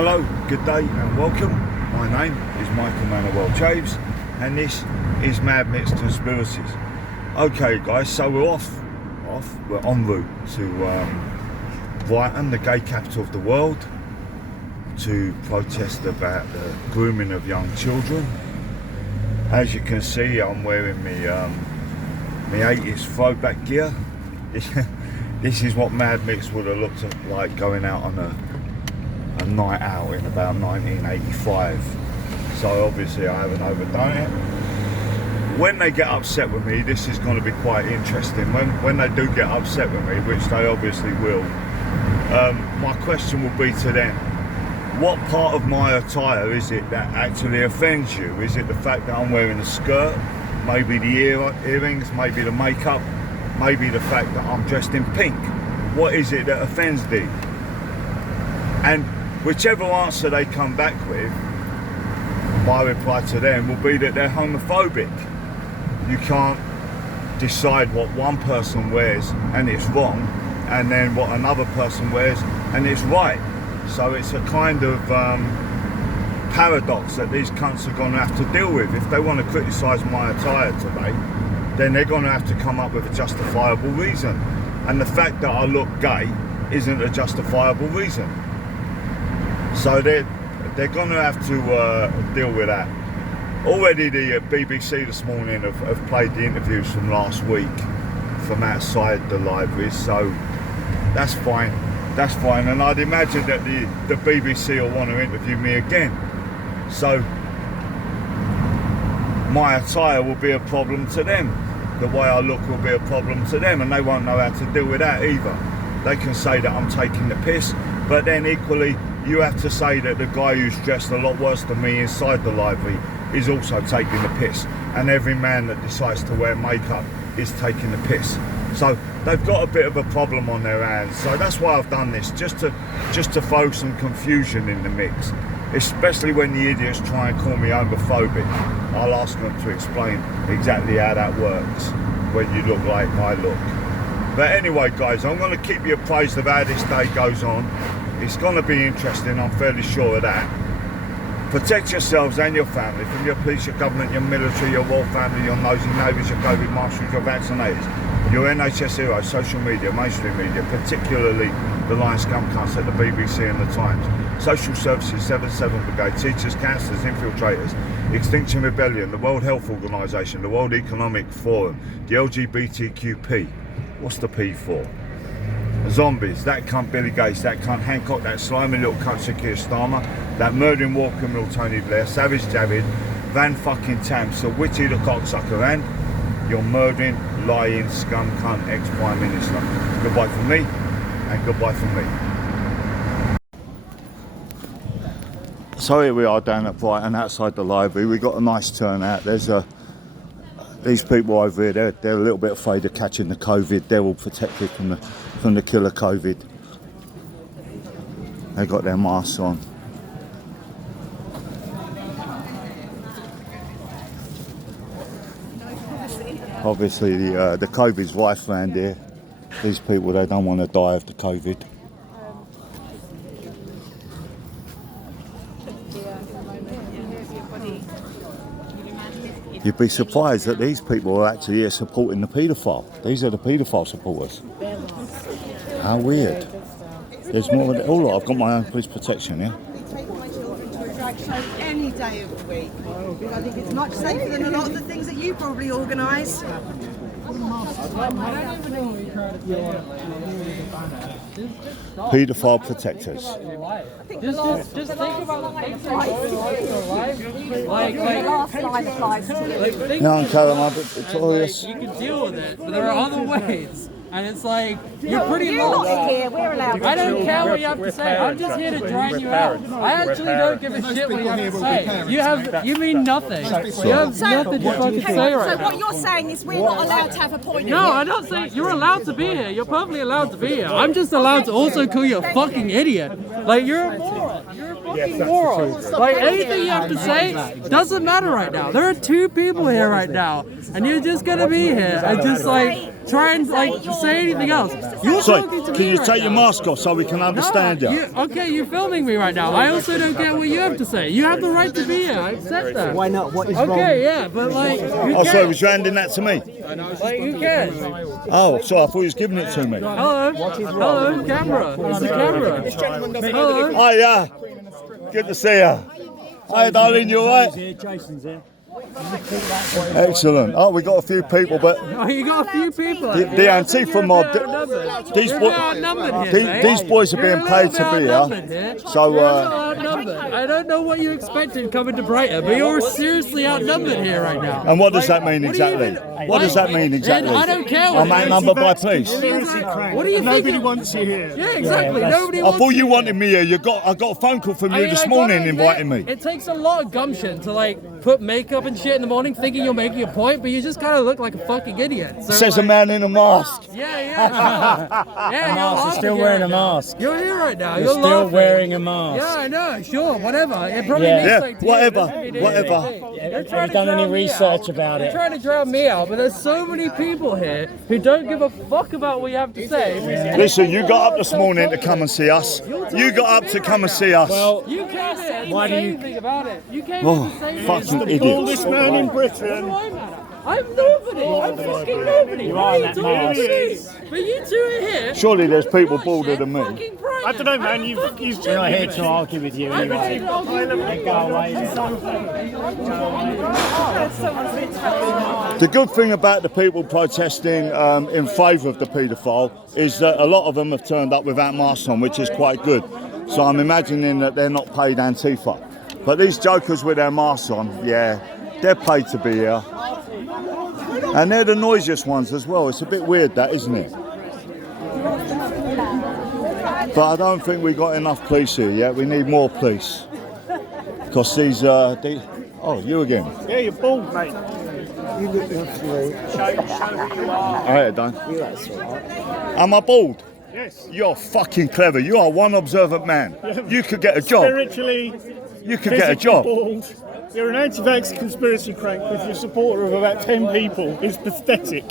Hello, good day and welcome. My name is Michael Manuel James and this is Mad Mix Conspiracies. Okay guys, so we're en route to Brighton, the gay capital of the world, to protest about the grooming of young children. As you can see, I'm wearing my 80s throwback gear. This is what Mad Mix would have looked like going out on a night out in about 1985. So obviously I haven't overdone it. When they get upset with me, this is going to be quite interesting. When they do get upset with me, which they obviously will, my question will be to them, what part of my attire is it that actually offends you? Is it the fact that I'm wearing a skirt, maybe the earrings, maybe the makeup, maybe the fact that I'm dressed in pink? What is it that offends thee? And whichever answer they come back with, my reply to them will be that they're homophobic. You can't decide what one person wears and it's wrong, and then what another person wears and it's right. So it's a kind of paradox that these cunts are going to have to deal with. If they want to criticise my attire today, then they're going to have to come up with a justifiable reason. And the fact that I look gay isn't a justifiable reason. So they're going to have to deal with that. Already the BBC this morning have played the interviews from last week from outside the library, so that's fine. That's fine, and I'd imagine that the BBC will want to interview me again. So my attire will be a problem to them. The way I look will be a problem to them, and they won't know how to deal with that either. They can say that I'm taking the piss, but then equally you have to say that the guy who's dressed a lot worse than me inside the library is also taking the piss, and every man that decides to wear makeup is taking the piss. So they've got a bit of a problem on their hands. So that's why I've done this, just to throw some confusion in the mix, especially when the idiots try and call me homophobic. I'll ask them to explain exactly how that works when you look like I look. But anyway guys, I'm going to keep you apprised of how this day goes on. It's going to be interesting, I'm fairly sure of that. Protect yourselves and your family from your police, your government, your military, your royal family, your nosy neighbours, your COVID marshals, your vaccinators, your NHS heroes, social media, mainstream media, particularly the lying scum cunts at the BBC and the Times, social services, 7-7 Brigade, teachers, counsellors, infiltrators, Extinction Rebellion, the World Health Organisation, the World Economic Forum, the LGBTQP. What's the P for? Zombies, that cunt Billy Gates, that cunt Hancock, that slimy little cunt Sir Keir Starmer, that murdering war criminal Tony Blair, Savage Javid, Van fucking Tam, Sir Witty the cocksucker, and your murdering, lying, scum cunt ex-Prime Minister. Goodbye from me, and goodbye from me. So here we are down at Brighton outside the library. We got a nice turnout. There's these people over here, they're a little bit afraid of catching the COVID. They're all protected from the killer COVID. They got their masks on. Obviously the COVID's rife around here. These people, they don't want to die of the COVID. You'd be surprised that these people are actually here supporting the paedophile. These are the paedophile supporters. How weird. There's more than... Oh look, I've got my own police protection here. Take my children to a drag show any day of the week. I think it's much safer than a lot of the things that you probably organise. Paedophile protectors. Just think about the things No, I'm telling I'm victorious. you can deal with it, but there are other ways. And it's like, you're pretty You're low. not here, we're allowed. I don't care what you have to say. I'm just here to drown you out. I actually don't give a shit what you have to say. You mean nothing. You have nothing to fucking say right So now. what you're saying is we're not allowed to have a point of No, view. I'm not saying you're allowed to be here. You're perfectly allowed to be here. I'm just allowed to also call you a fucking idiot. Like, you're a moron. You're a fucking moron. Like, anything you have to say doesn't matter right now. There are two people here right now, and you're just gonna be here and just like try and like say anything else. You're Sorry, talking to can me you right take your now. mask off so we can understand you? Okay, you're filming me right now. I also don't get what you have to say. You have the right to be here. I accept that. Why not? What is wrong? Okay, yeah, but like, Oh, sorry, was you handing that to me? like you can. Oh, sorry, I thought you was giving it to me. Hello, hello, camera. It's the camera. Hello. Hi, yeah. Good to see you. Hi, darling, you alright? Jason's here. Excellent. Oh, we got a few people, but Oh, you got a few people. the Antifa mob, these these boys are being paid to be here. So, I don't know what you expected coming to Brighton, but you're seriously outnumbered here right now. and what does that mean What do you exactly? even- What does that mean exactly? I don't care what I'm it is. outnumbered by police. What do you think? Nobody wants you here. Yeah, exactly. Nobody I wants thought you wanted me here. I got a phone call from I you mean, this I gotta morning admit, inviting me. It takes a lot of gumption to like put makeup and shit in the morning thinking you're making a point, but you just kind of look like a fucking idiot. So, Says a like, man in a mask. Yeah, yeah. You're still wearing a mask. You're here right now. You're You're still laughing. wearing a mask. Yeah, I know. Sure, whatever. It probably Yeah. means Yeah, something to you, whatever, doesn't it? whatever. They're trying Have you to done any drown me research out. about They're it? trying to drown me out, but there's so many people here who don't give a fuck about what you have to say. Listen, you got up this morning to come and see us. You got up to come and see us. Well, You came here to Why do say you- anything about it. You came Oh, here to say fucking anything. idiots. oldest man in What Britain. do I matter? I'm nobody. I'm fucking nobody. You What are are you that talking mask. to me? But you two are here. Surely there's people bolder than me. I don't know, man. You're not here to argue with you anyway. Go away. The good thing about the people protesting in favour of the paedophile is that a lot of them have turned up without masks on, which is quite good. So I'm imagining that they're not paid Antifa. But these jokers with their masks on, yeah, they're paid to be here. And they're the noisiest ones as well. It's a bit weird, that, isn't it? But I don't think we got enough police here yet. We need more police. Because these, oh, you again. Yeah, you're bald, mate. You look absolutely. I had done. Am I bald? Yes. You're fucking clever. You are one observant man. You could get a job. Spiritually, You could get a physically job. bald. You're an anti-vax conspiracy crank with your supporter of about 10 people. It's pathetic.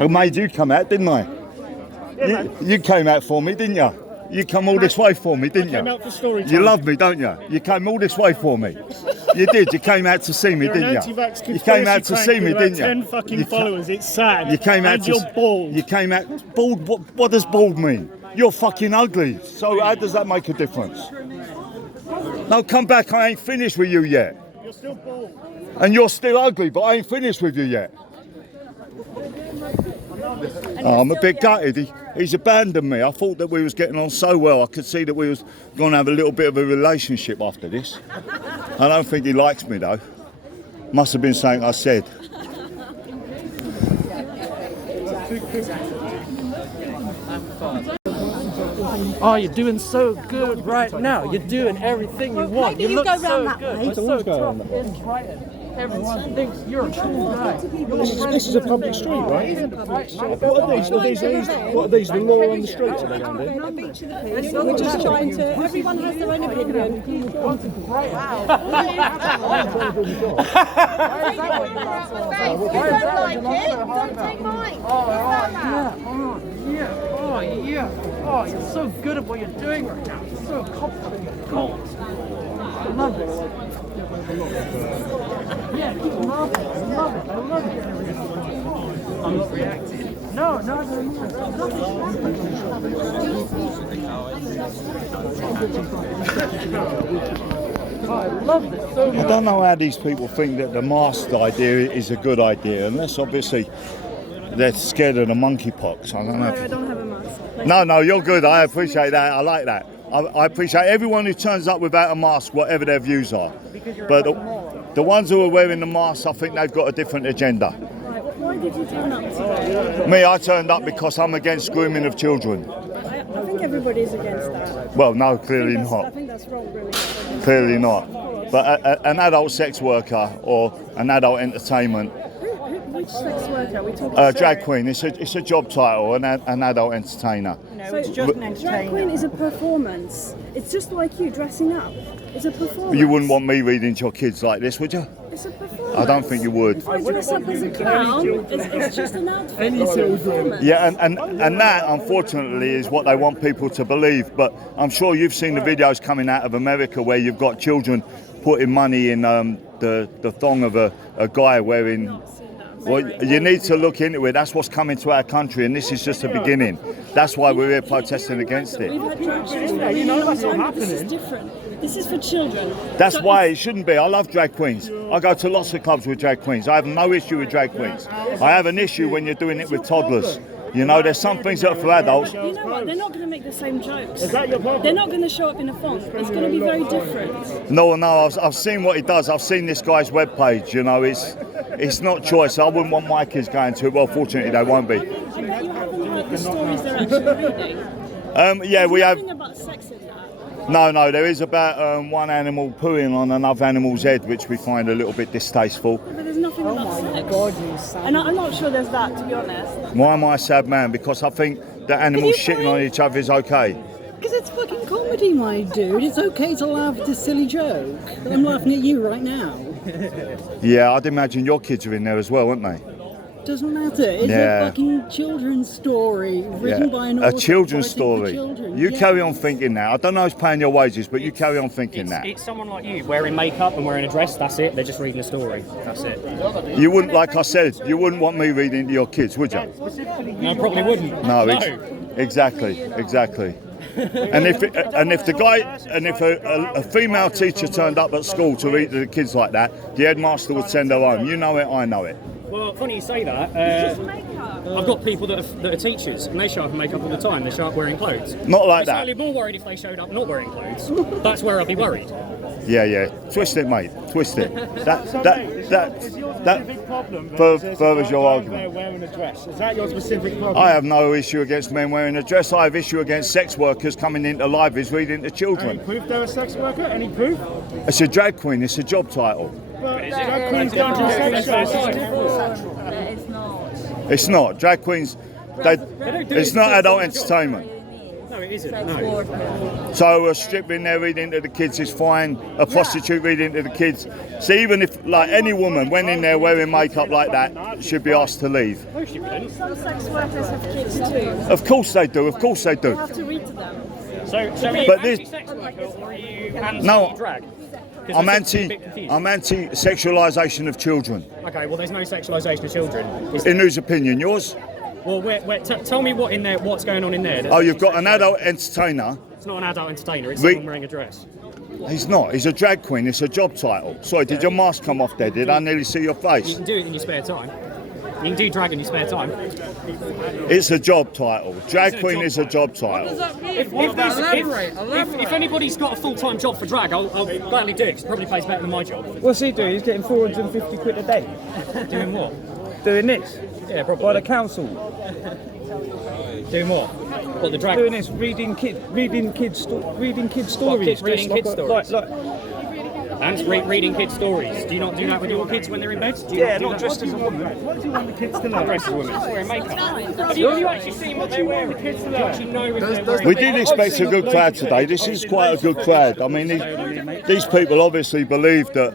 I made you come out, didn't I? You came out for me, didn't you? You come all this way for me, didn't Came you? out for story time. You love me, don't you? You came all this way for me. You did. You came out to see me, You're an didn't anti-vax you? You came out conspiracy to crank see me, with about didn't 10 you? fucking You followers. It's sad. You came out and to. you're bald. You came out bald. What does bald mean? You're fucking ugly. So how does that make a difference? No, come back. I ain't finished with you yet. You're still bald. And you're still ugly, but I ain't finished with you yet. Oh, I'm a bit gutted. He's abandoned me. I thought that we was getting on so well. I could see that we was going to have a little bit of a relationship after this. I don't think he likes me though. Must have been something I said. Oh, you're doing so good right now. You're doing everything you want. maybe you look go so round that good. way. You're so tough in Brighton. Everyone thinks you're a cool guy. This is a public street, right? What are these? What are these? The law on the streets? Are they on there? We're just trying to. Everyone has their own opinion. Oh, yeah. Oh, you're so good at what you're doing right now. You're so confident. Cool. I love it. Yeah, keep laughing. I love it. I love it. I'm not reacting. No. Oh, I love this so I much. don't know how these people think that the mask idea is a good idea, unless obviously they're scared of the monkeypox. I don't know. I don't have a mask. No, you're good. I appreciate that. I like that. I appreciate everyone who turns up without a mask, whatever their views are. But the ones who are wearing the masks, I think they've got a different agenda. Right, why did you turn up today? Me, I turned up because I'm against grooming of children. I think everybody's against that. Well, no, clearly I not. think that's wrong, really. Clearly not. But an adult sex worker or an adult entertainment, Which sex worker are we talking drag about? queen, it's a job title, an adult entertainer. So it's just an drag queen is a performance. It's just like you dressing up. It's a performance. You wouldn't want me reading to your kids like this, would you? It's a performance. I don't think you would. If I dress up as a clown, it's just an outfit. It's a performance. Yeah, and that, unfortunately, is what they want people to believe. But I'm sure you've seen the videos coming out of America where you've got children putting money in the thong of a guy wearing... Well, you need to look into it. That's what's coming to our country, and this is just the beginning. That's why we're here protesting against it. We've had drag shows for you know that's not happening. This is different. This is for children. That's why it shouldn't be. I love drag queens. I go to lots of clubs with drag queens. I have no issue with drag queens. I have an issue when you're doing it with toddlers. You know, there's some things that are for adults. You know what? They're not going to make the same jokes. Is that your problem? They're not going to show up in a font. It's going to be very different. No, I've seen what he does. I've seen this guy's webpage. You know, it's not choice. I wouldn't want my kids going to it. Well, fortunately, they won't be. I bet you haven't heard the stories they're actually reading. Yeah, we have. There's nothing about sex in that. No, there is about one animal pooing on another animal's head, which we find a little bit distasteful. But there's nothing about sex. And I'm not sure there's that, to be honest. Why am I a sad man? Because I think that animals shitting on each other is okay. Because it's fucking comedy, my dude. It's okay to laugh at a silly joke. I'm laughing at you right now. Yeah, I'd imagine your kids are in there as well, aren't they? Doesn't matter. It's a fucking children's story written by an author. A children's fighting for story. children. You carry on thinking that. I don't know who's paying your wages, but you carry on thinking that. It's someone like you wearing makeup and wearing a dress. That's it. They're just reading a story. That's it. You wouldn't, like I said, you wouldn't want me reading to your kids, would you? No, probably wouldn't. No. Exactly. And if a female teacher turned up at school to read to the kids like that, the headmaster would send her home. You know it, I know it. Well, funny you say that. I've got people that are teachers, and they show up in makeup all the time. They show up wearing clothes. Not like that. I'm slightly more worried if they showed up not wearing clothes. That's where I'd be worried. Yeah. Twist it, mate. Twist it. That furthers your argument. Wearing a dress. Is that your specific problem? I have no issue against men wearing a dress. I have issue against sex workers coming into libraries reading to children. Any proof they're a sex worker? Any proof? It's a drag queen. It's a job title. But drag queens don't do sex shows. It's not. Drag queens, it's not adult entertainment. No, it isn't. No. So a strip in there reading to the kids is fine. A prostitute reading to the kids. So even if, like, any woman went in there wearing makeup like that, should be asked to leave. Some sex workers have kids too. Of course they do. Of course they You do. have to read to them. So are you But this- anti-sex worker or are you anti-drag? No. I'm anti-sexualisation of children. Okay, well, there's no sexualisation of children. In whose opinion? Yours? Well, tell me what's going on in there. Oh, you've got an adult entertainer. It's not an adult entertainer. It's someone wearing a dress. He's not. He's a drag queen. It's a job title. Sorry, did your mask come off there? Did I nearly see your You face? can do it in your spare time. You can do drag in your spare time. It's a job title. Drag queen is a job What does title. that mean? If anybody's got a full-time job for drag, I'll gladly do it. It probably pays better than my job. What's he doing? He's getting 450 quid a day. Doing what? Doing this? Yeah, probably. By the council. Doing what? What, the drag? Doing this, reading kids stories. What, kids reading kids' stories? Like, And reading kids' stories. Do you not do that with your kids when they're in bed? Do you yeah, do not that? dressed as a woman. What do you want the kids to Not know? dressed as women. Not wearing makeup. Have you actually seen what they're wearing? Do you actually know if they're wearing We did expect a good crowd today. This is quite a good crowd. I mean, these people obviously believe that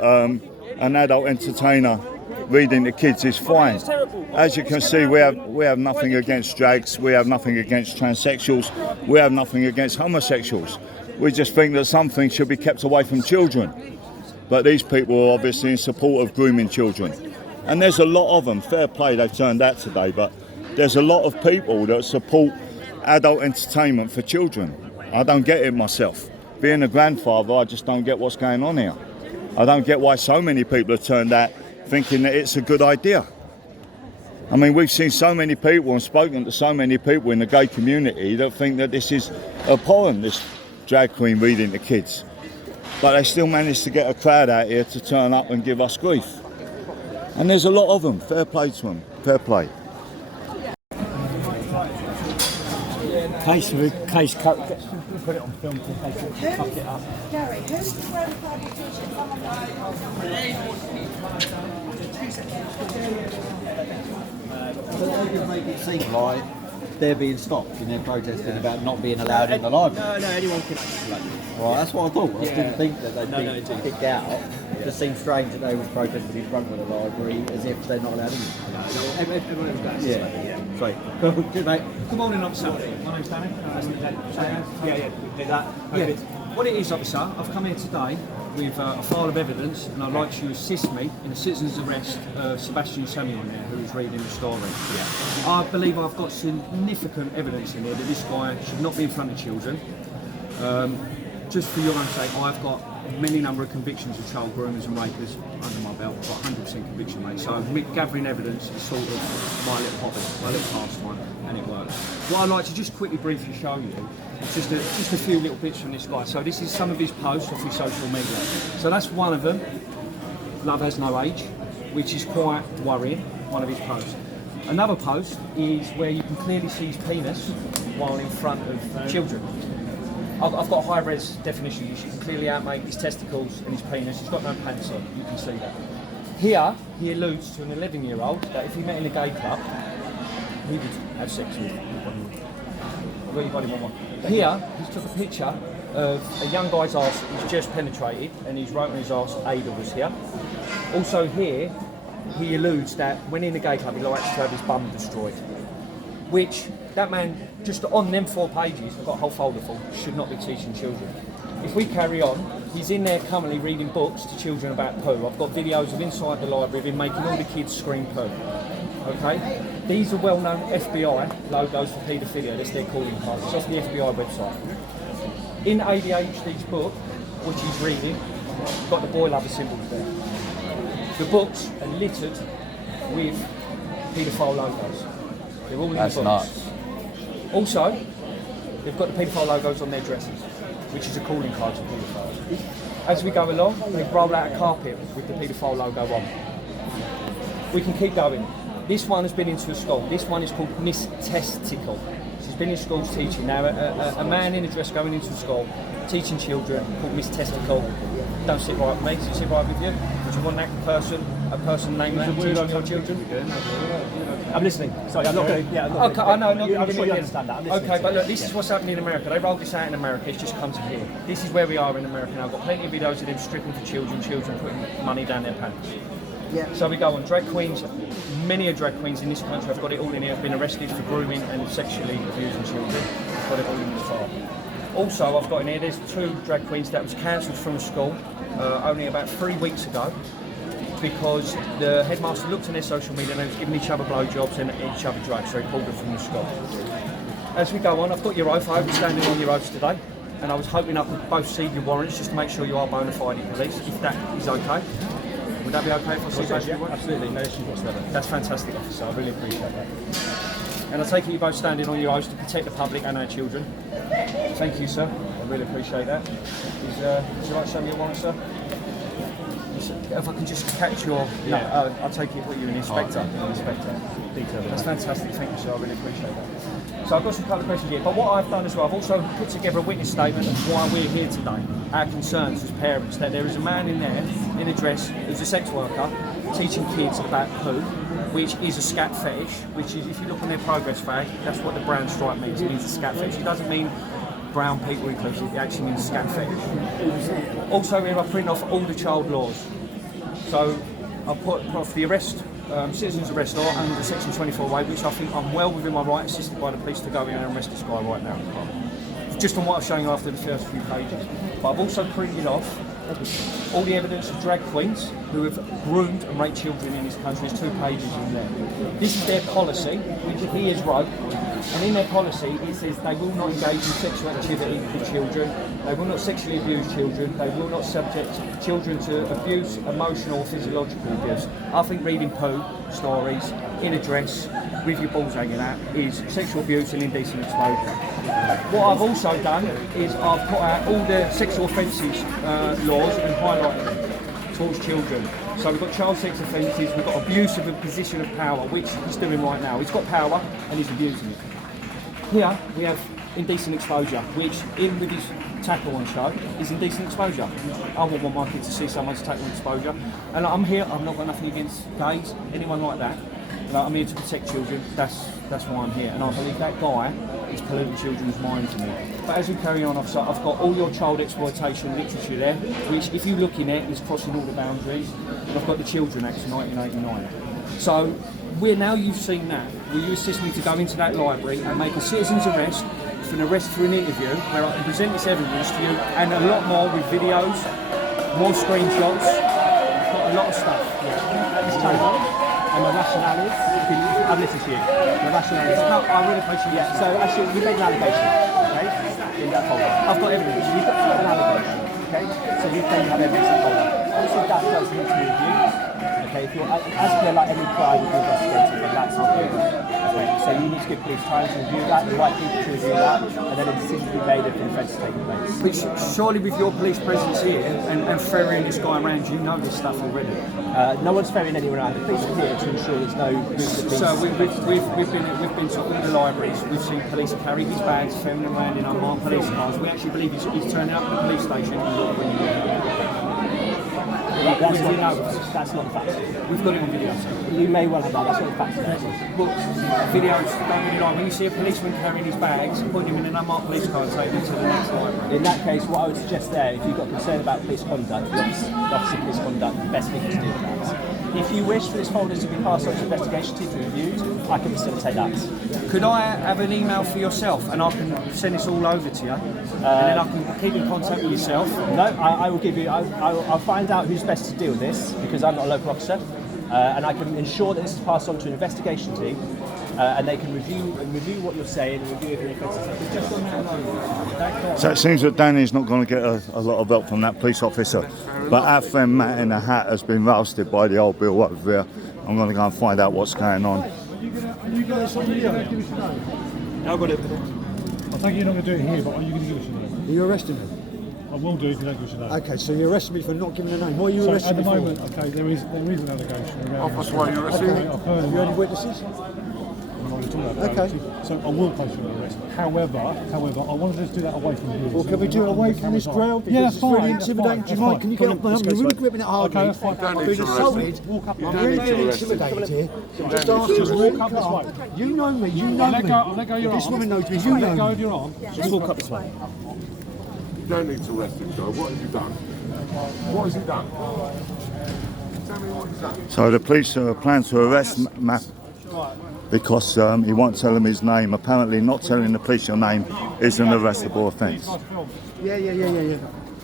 an adult entertainer reading to kids is fine. As you can see, we have nothing against drags. We have nothing against transsexuals. We have nothing against homosexuals. We just think that some things should be kept away from children. But these people are obviously in support of grooming children. And there's a lot of them. Fair play, they've turned out today. But there's a lot of people that support adult entertainment for children. I don't get it myself. Being a grandfather, I just don't get what's going on here. I don't get why so many people have turned out thinking that it's a good idea. I mean, we've seen so many people and spoken to so many people in the gay community that think that this is abhorrent, this drag queen reading to kids. But they still manage to get a crowd out here to turn up and give us grief. And there's a lot of them. Fair play to them. Fair play. case, put it on film in case it fuck it up. Gary, who's wearing party t-shirt? Make it seem like they're being stopped and they're protesting about not being allowed in the library. No, anyone can actually. Well, that's what I thought. I didn't think that they'd No, be kicked out. It just seems strange that they would protest in front of the library as if they're not allowed in. Everyone was going to Yeah. Sorry. Good, mate. Good morning, officer. My name's Danny. Yeah, do that. Yeah. What it is, officer, I've come here today with a file of evidence, and I'd like you to assist me in a citizen's arrest of Sebastian Semyon there, who is reading the story. Yeah. I believe I've got significant evidence in here that this guy should not be in front of children. Just for your own sake, I've got many number of convictions of child groomers and rapers under my belt. I've got 100% conviction, mate. So gathering evidence is sort of my little hobby, my little pastime, and it works. What I'd like to just quickly briefly show you is just a few little bits from this guy. So this is some of his posts off his social media. So that's one of them, Love Has No Age, which is quite worrying, one of his posts. Another post is where you can clearly see his penis while in front of children. I've got a high-res definition. You can clearly outmake his testicles and his penis. He's got no pants on. You can see that. Here, he alludes to an 11-year-old that if he met in a gay club, he would have sex with. Here, he's took a picture of a young guy's arse he's just penetrated, and he's wrote on his arse, Ada was here. Also here, he alludes that when in a gay club, he likes to have his bum destroyed. Which, that man, just on them 4 pages, I've got a whole folder full, should not be teaching children. If we carry on, he's in there currently reading books to children about poo. I've got videos of inside the library of him making all the kids scream poo. Okay? These are well-known FBI logos for paedophilia, that's their calling card. It's off the FBI website. In ADHD's book, which he's reading, you've got the boy lover symbols there. The books are littered with paedophile logos. They're all in the books. Nuts. Also, they've got the paedophile logos on their dresses, which is a calling card to paedophiles. As we go along, they roll out a carpet with the paedophile logo on. We can keep going. This one has been into a school. This one is called Miss Testicle. She's been in schools teaching. Now, a man in a dress going into a school, teaching children, called Miss Testicle. Don't sit right with me, sit right with you. Would you want that a person named that teaching your children? I'm listening. Sorry, I'm not going to. Yeah, okay, I know. I'm sure you understand that. Okay, but look, this is what's happening in America. They rolled this out in America. It's just come to here. This is where we are in America now. I've got plenty of videos of them stripping for children putting money down their pants. Yeah. So we go on. Drag queens. Many of drag queens in this country, I've got it all in here, have been arrested for grooming and sexually abusing children. I've got it all in this file. Also, I've got in here, there's 2 drag queens that was cancelled from school only about 3 weeks ago because the headmaster looked on their social media and they was giving each other blowjobs and each other drugs, so he pulled them from the school. As we go on, I've got your oath. I hope you're standing on your oaths today, and I was hoping I could both see your warrants just to make sure you are bona fide police, if that is okay. Would that be okay if I see both your warrants? Absolutely, no issues whatsoever. That's fantastic, officer. I really appreciate that. And I take it you're both standing on your oaths to protect the public and our children. Thank you, sir. I really appreciate that. Would you like to show me your warrant, sir? If I can just catch your... Yeah. No, I'll take it what you're an inspector. An inspector. That's fantastic. Thank you, sir. I really appreciate that. So I've got some couple of questions here. But what I've done as well, I've also put together a witness statement of why we're here today. Our concerns as parents, that there is a man in there, in a dress, who's a sex worker, teaching kids about poo, which is a scat fetish, which is, if you look on their progress flag, that's what the brown stripe means. It means a scat fetish. It doesn't mean brown people inclusive, it actually means scat fetish. Also here I've printed off all the child laws. So I've put off the arrest, citizen's arrest law under section 24A, which I think I'm well within my right, assisted by the police, to go in and arrest this guy right now. Just on what I've shown you after the first few pages. But I've also printed off all the evidence of drag queens who have groomed and raped children in this country. There's 2 pages in there. This is their policy, which he has wrote, and in their policy it says they will not engage in sexual activity with children, they will not sexually abuse children, they will not subject children to abuse, emotional or physiological abuse. I think reading poo stories in a dress with your balls hanging out is sexual abuse and indecent exposure. What I've also done is I've put out all the sexual offences laws and highlighted them towards children. So we've got child sex offences, we've got abuse of a position of power, which he's doing right now. He's got power and he's abusing it. Here we have indecent exposure, which in with his tackle on show is indecent exposure. I wouldn't want my kids to see someone's tackle exposure. And I'm here, I've not got nothing against gays, anyone like that. Like, I'm here to protect children. That's why I'm here, and I believe that guy is polluting children's minds for me. But as we carry on, I've got all your child exploitation literature there, which, if you look in it, is crossing all the boundaries. And I've got the Children Act 1989. So, you've seen that. Will you assist me to go into that library and make a citizen's arrest for an interview where I can present this evidence to you, and a lot more with videos, more screenshots, got a lot of stuff. At this time, and the rationale is, I've listened to you. The rationale is, No, I really appreciate it. so actually you made an allegation, okay, in that folder. I've got evidence. You've got an allegation, okay, so you claim you have evidence in that folder. Obviously that does need to be reviewed, okay, if you're, as per like any crime you're investigating, then that's not good. Okay, so you need to give police time to review that, the right people to review that, and then a decision to be made if an offence is taking place. But surely with your police presence here and ferrying this guy around, you know this stuff already. No one's ferrying anyone around. The police are here to ensure there's no risk of being... So we've been to all the libraries, we've seen police carry his bags, ferrying them around in unmarked police cars. We actually believe he's turned out at the police station and looked when That's not the fact. We've got it on video. You may well have that, that's not the fact. Well, videos don't really lie. When you see a policeman carrying his bags, putting him in an unmarked police car and taking him to the next library. In that case, what I would suggest there, if you've got concern about police conduct, the officer of police conduct, the best thing to do with that. If you wish for this folder to be passed on to investigation team to review, I can facilitate that. Could I have an email for yourself and I can send this all over to you? And then I can keep in contact with yourself? No, I will give you, I'll find out who's best to deal with this, because I'm not a local officer, and I can ensure that this is passed on to an investigation team, and they can review what you're saying and review if you're offensive. Just on that alone. So it seems that Danny's not going to get a lot of help from that police officer. But our friend Matt in the hat has been roasted by the old Bill over there. I'm going to go and find out what's going on. Are you going to video? Give us your name. I've got it. I think you're not going to do it here, but are you going to give us your name? Are you arresting me? I will do if you don't give us your name. Okay, so you arrested me for not giving a name. What are you arresting me for? At the moment, okay, there is an allegation. That's why you're arresting me. I've heard Have you any witnesses? Okay. So I will post you an arrest. However, I wanted to do that away from here. Well, can we do it away from this crowd? Because Yeah, that's it's fine. really intimidating. Do you mind? Can you get up there? You're really gripping it hard. Okay, that's fine. I'm being assaulted. I'm really intimidated here. I'm just asking. Just walk up this way. You know me. You know me. Let go of your arm. This woman knows me. You know Let go me. of your arm. Just walk up this way. You don't need to arrest him, Joe. What have you done? What has he done? Tell me what he's done. So the police plan to arrest Matt because he won't tell them his name. Apparently not telling the police your name is an arrestable offence. Yeah.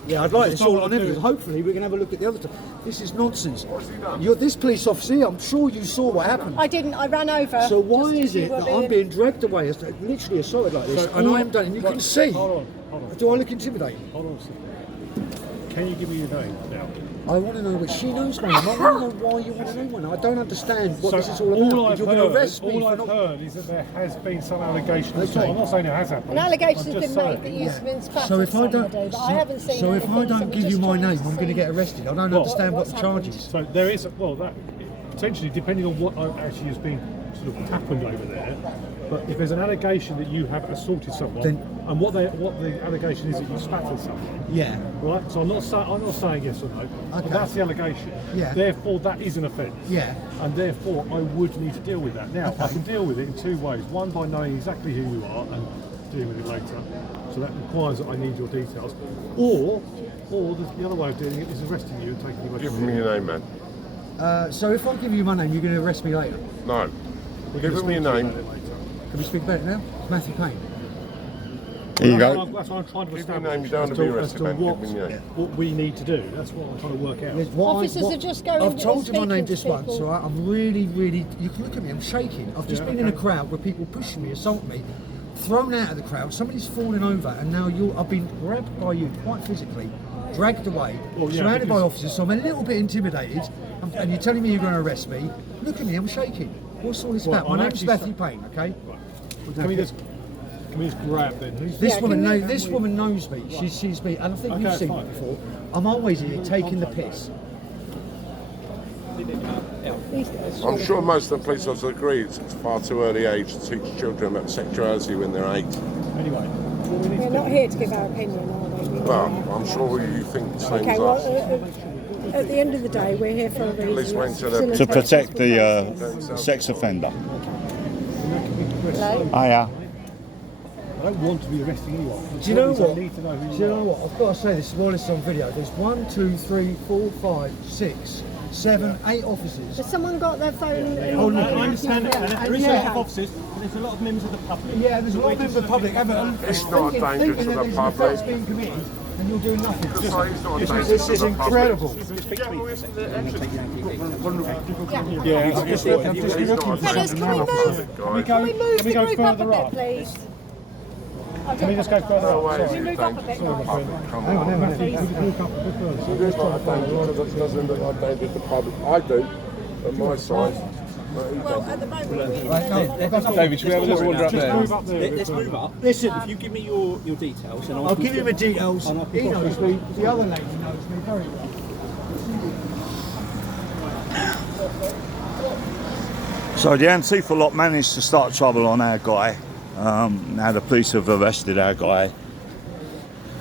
Yeah, I'd like this all on evidence. Hopefully we can have a look at the other stuff. This is nonsense. You're this police officer here, I'm sure you saw what happened. I didn't, I ran over. So why is it that I'm being dragged away, literally assaulted like this, and I haven't done it, and you can see. Hold on. Do I look intimidating? Hold on a second. Can you give me your name now? I want to know what she knows, man. I want to know why you want to know, man. I don't understand what this is all about. You're going to arrest me all for I've not... heard is that there has been some allegation. Okay. I'm not saying it has happened. An allegation's I'm been just made that saying. you've been spat So at if I don't, somebody, but I haven't seen so if I anything, don't so give we're you just my trying name, to I'm going to get arrested. I don't understand what the charge is. So there is, potentially, depending on what actually has been sort of happened over there, but if there's an allegation that you have assaulted someone, and what the allegation is that you spat at someone, yeah, right. So I'm not saying yes or no, but that's the allegation. Yeah. Therefore, that is an offence. Yeah. And therefore, I would need to deal with that. Now, I can deal with it in two ways. One, by knowing exactly who you are and dealing with it later. So that requires that I need your details. Or the other way of doing it is arresting you and taking you away. Give me your name, man. So if I give you my name, you're going to arrest me later? No. Give me your name. Can we speak about it now? It's Matthew Payne. There you go. That's what I'm trying to Give me your establish. name, you don't want to be arrested, man. What, Give me your name. what we need to do. That's what I'm trying to work out. Officers are just going I've told you my name speaking to just once, people. so I'm really, you can look at me, I'm shaking. I've just been in a crowd where people pushing me, assaulting me, thrown out of the crowd, somebody's falling over, and now I've been grabbed by you quite physically, dragged away, surrounded by officers, so I'm a little bit intimidated, and you're telling me you're going to arrest me. Look at me, I'm shaking. What's all this about? My name's Matthew Payne, okay? Can we just grab then? This woman knows me. She's me, and I think you've seen me before. I'm always here taking the piss. I'm sure most of the police officers agree it's far too early age to teach children about sexuality when they're 8. Anyway, We're not here to give our opinion, are we? Well, I'm sure you think the same Okay, as well, us. at the end of the day, we're here for a Police reason. went to the- To protect the sex offender. Hello? Hiya. I don't want to be arresting anyone. Do you know what? I need to know who Do you know what? I've got to say this while it's on video. There's 1, 2, 3, 4, 5, 6, 7, 8 officers. Has someone got their phone? Hold on. I understand that. And there is Yeah. a lot of officers, but there's a lot of members of the public. Yeah, there's a lot of members of the public. It's not a danger to thinking the that there's an public. offence being committed and you're doing nothing. Just say it's not a danger This to is the incredible. public. Yeah, I've just been looking. Dennis, can we move? Can we go Can we move the further group up a bit, up? please? Can we just go further No way up? is Sorry. it move up a bit, dangerous to the guys? public. Come Hang on, on. hang on. Can we look up a bit further? It's not a danger to the, doesn't look like danger to the public. I do, at my size. Well, at the moment, we're David, should we have a little wander up there? Move up there. Let's move up. Listen, if you give me your details, and I'll give you the details. He knows me. The other lady knows me very well. So the Antifa lot managed to start trouble on our guy. Now the police have arrested our guy.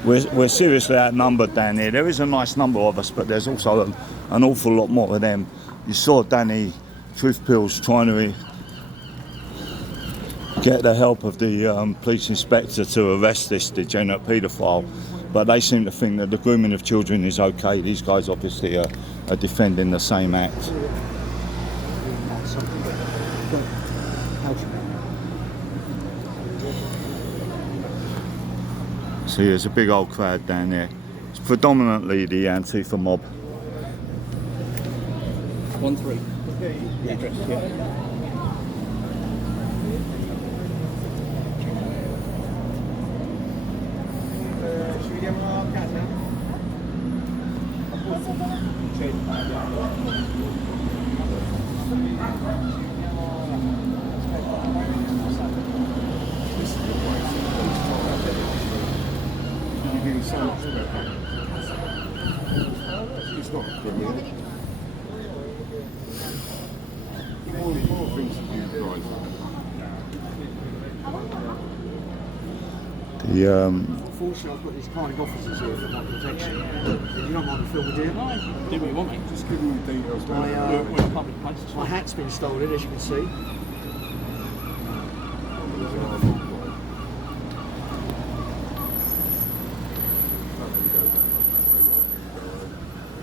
We're seriously outnumbered down here. There is a nice number of us, but there's also an awful lot more of them. You saw Danny Truth Pills trying to get the help of the police inspector to arrest this degenerate paedophile, but they seem to think that the grooming of children is okay. These guys obviously are defending the same act. See, there's a big old crowd down there. It's predominantly the Antifa mob. 1-3. The address, yeah. Should we get one of our cats now? You're getting so much better. It's not criminal. All things that you guys. Unfortunately, I've got these kind of officers here for my protection. You don't mind the film, do you? Do what you want, mate. Just give me the details. My, We're a public place. my hat's been stolen, as you can see.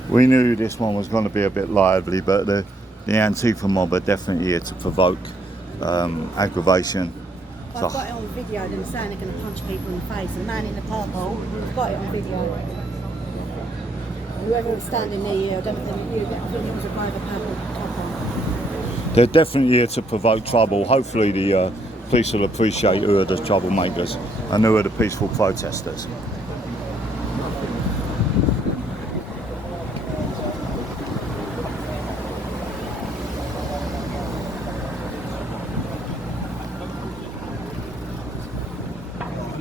We knew this one was going to be a bit lively, but the Antifa mob are definitely here to provoke aggravation. I've got it on video, them saying they're going to punch people in the face. The man in the purple, I've got it on video. Whoever was standing near you, I don't think you, I think it was a guy with a purple top on. They're definitely here to provoke trouble. Hopefully the police will appreciate who are the troublemakers and who are the peaceful protesters.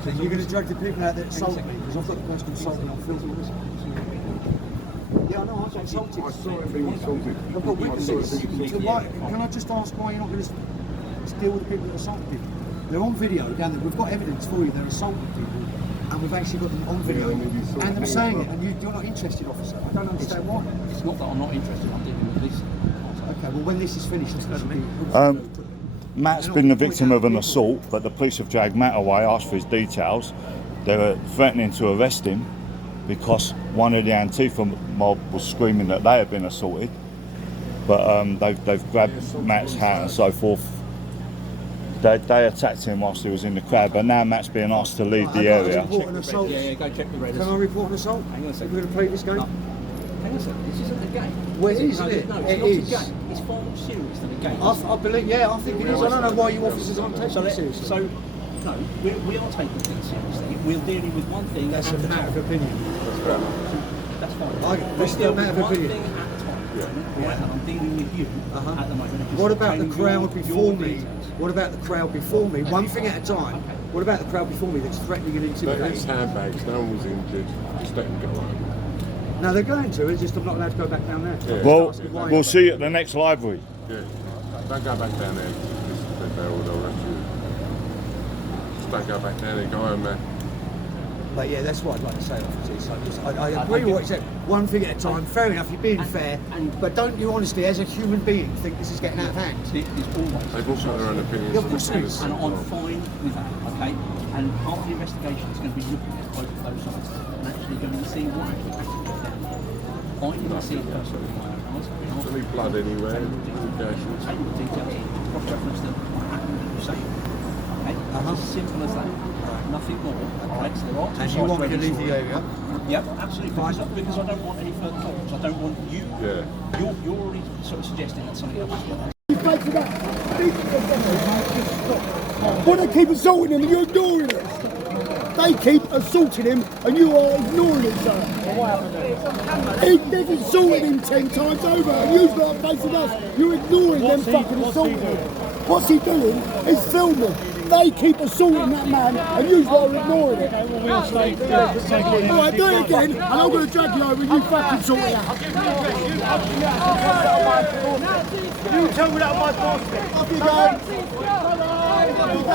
So you're going to drag the people out that assaulted me, because I've got the person assaulting on film. Yeah, I know, I was assaulted. I saw it being assaulted. I've got witnesses. So why, can I just ask why you're not going to deal with the people that assaulted people? They're on video down there. We've got evidence for you. They're assaulting people, and we've actually got them on video, and them saying it. And you're not interested, officer. I don't understand why. It's not that I'm not interested. I'm dealing with this. Okay, well when this is finished, it's going to be. Matt's been the victim of an assault, but the police have dragged Matt away, asked for his details. They were threatening to arrest him because one of the Antifa mob was screaming that they had been assaulted. But they've grabbed Matt's hat and so forth. They attacked him whilst he was in the crowd, but now Matt's being asked to leave the area. Report an assault. Yeah, go check the redders. Can I report an assault? Hang on a second. We're going to play this game. Hang on a second. This isn't a game. Well, it is, No, isn't it? no, It it's not is. a game. It's far more serious than a game. I believe, yeah, I think it is. I don't know why you officers aren't taking it seriously. So, no, we are taking things seriously. We're dealing with one thing That's at a a matter time. of opinion. That's fine. That's a matter of one opinion. thing at a time. Right, and I'm dealing with you at the moment. because What I'm about the obtaining crowd your before me? details. What about the crowd before me? One thing at a time. What about the crowd before me that's threatening and No, it's intimidating? handbags. No one was injured. Just let them go home. No, they're going to. It's just I'm not allowed to go back down there. Yeah. Well, we'll see you at the next library. Yeah. Don't go back down there. They'll arrest you. Just don't go back down there. Go home, man. But yeah, that's what I'd like to say, officer. So I agree with what you said. One thing at a time. Fair enough, you're being fair. But don't you honestly, as a human being, think this is getting out of hand? They've also got their own opinions. Yeah, of course it is. And I'm fine with that, okay? And part of the investigation is going to be looking at both of those sides and actually going to see what actually happened. I didn't see it personally. Any blood anywhere? Indications? Take the details, cross-reference them, what happened, you say. Okay? It's as simple as that. Nothing more. Right? So there are two And you sides want me to ready leave the area? Yep, absolutely. Because I don't want any further problems. I don't want you. Yeah. You're already sort of suggesting that something else is going on. But they keep assaulting him and you're ignoring it. They keep assaulting him and you are ignoring it, sir. They've assaulted him 10 times over and you've got facing us. You're ignoring them fucking assaulting him. What's he doing? He's filming. They keep assaulting that man and you've got to ignoring it. Alright, do it again and I'm going to drag you over and you fucking sort it out. You tell me that on my doorstep. Off you go. Off you go.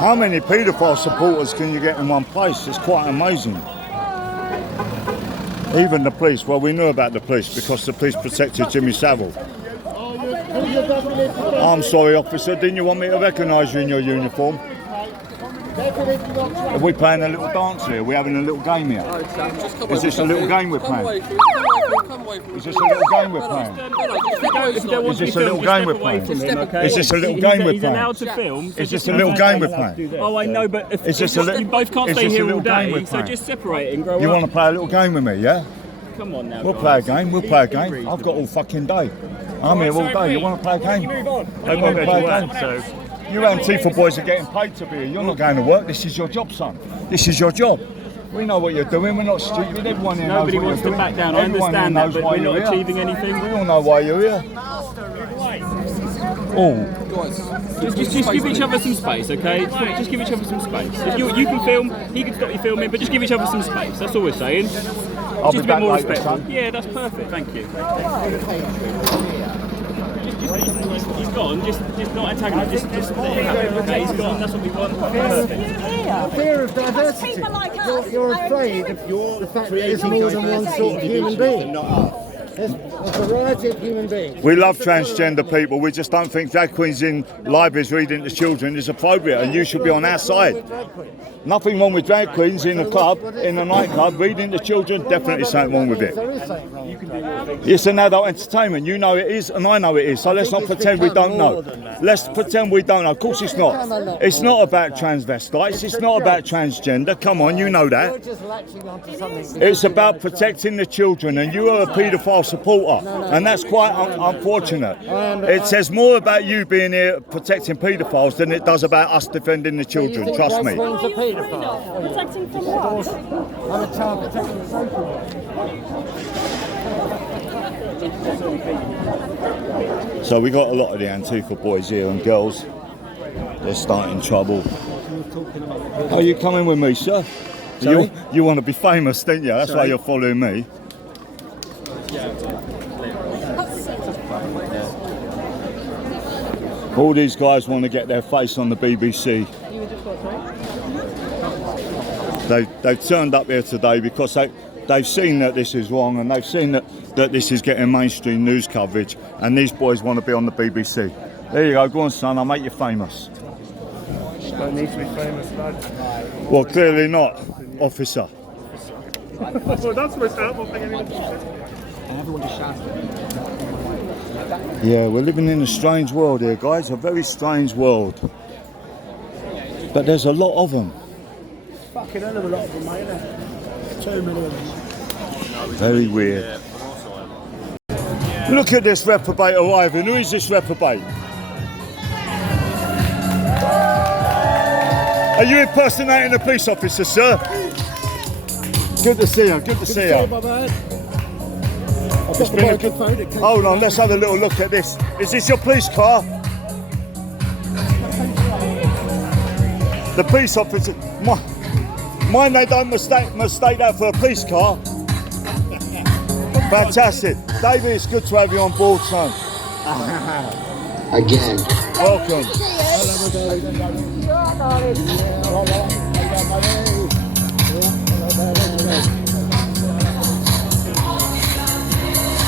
How many paedophile supporters can you get in one place? It's quite amazing. Even the police, well, we knew about the police because the police protected Jimmy Savile. I'm sorry, officer, didn't you want me to recognise you in your uniform? Are we playing a little dance here? Are we having a little game here? Is this a little game we're playing? Is this a little game we're playing? Is this a little game we're playing? Is this a little game we're He's playing? allowed to film. Is this a little game we're playing? Oh, I know, but if you both can't stay here all day, so just separate it and grow up. You want to play a little game with me, yeah? Come on now. We'll play a game, we'll play a game. I've got all fucking day. I'm here all day. You want to play a game? You move on. I want to play a game. You Antifa boys are getting paid to be here. You're not going to work. This is your job, son. This is your job. We know what you're doing. We're not stupid. Everyone here knows what you're doing. Nobody wants to back down. I understand that, but we're not achieving anything. We all know why you're here. Oh. Just give each other some space, okay? Just give each other some space. If you can film, he can stop you filming, but just give each other some space. That's all we're saying. I'll Just be a bit back more later, respectful. son. Yeah, that's perfect. Thank you. He's gone. Just not antagonist. Just let it happen. Okay, he's gone. That's what we want. Perfect. Fear of diversity. You're afraid of the fact that there's more than one sort of human being. There's a variety of human beings. We love transgender people. We just don't think drag queens in libraries reading to children is appropriate, and you should be on our side. Nothing wrong with drag queens in a club, in a nightclub, reading to children. Definitely something wrong with it. It's an adult entertainment. You know it is, and I know it is. So let's not pretend we don't know. Let's pretend we don't know. Of course it's not. It's not about transvestites. It's not about transgender. Come on, you know that. It's about protecting the children, and you are a paedophile supporter, and that's quite unfortunate. It says more about you being here protecting paedophiles than it does about us defending the children. Trust me. Protecting from what? I'm a child protecting the social. So we got a lot of the Antifa boys here and girls. They're starting trouble. Are you coming with me, sir? You want to be famous, don't you? That's why you're following me. All these guys want to get their face on the BBC. They've turned up here today because they've seen that this is wrong, and they've seen that this is getting mainstream news coverage, and these boys want to be on the BBC. There you go on son, I'll make you famous. Don't need to be famous, lad. Well, clearly not, officer. Well, that's the most helpful thing anyone can say. Everyone just shouted. Yeah, we're living in a strange world here, guys, a very strange world. But there's a lot of them. Fucking hell of a lot of them, mate, innit? 2 million. Very weird. Look at this reprobate arriving. Who is this reprobate? Are you impersonating a police officer, sir? Good to see you, good to see you. It's been a good... Hold on, let's have a little look at this. Is this your police car? The police officer... Mine they don't mistake that for a police car. Fantastic. David, it's good to have you on board, son. Again. Welcome.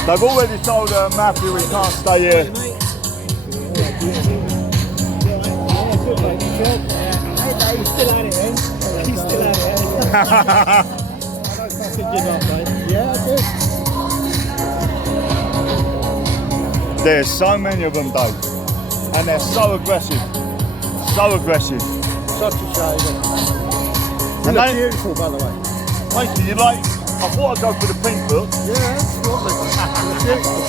They've already told Matthew we can't stay here. He's still at it then. He's still at it. I don't fucking give up, mate. Yeah, good. There's so many of them, Dave. And they're so aggressive. So aggressive. Such a shame. You look beautiful, by the way. Thank you. You like? I thought I'd go for the pink look. Yeah, it's lovely. It's beautiful.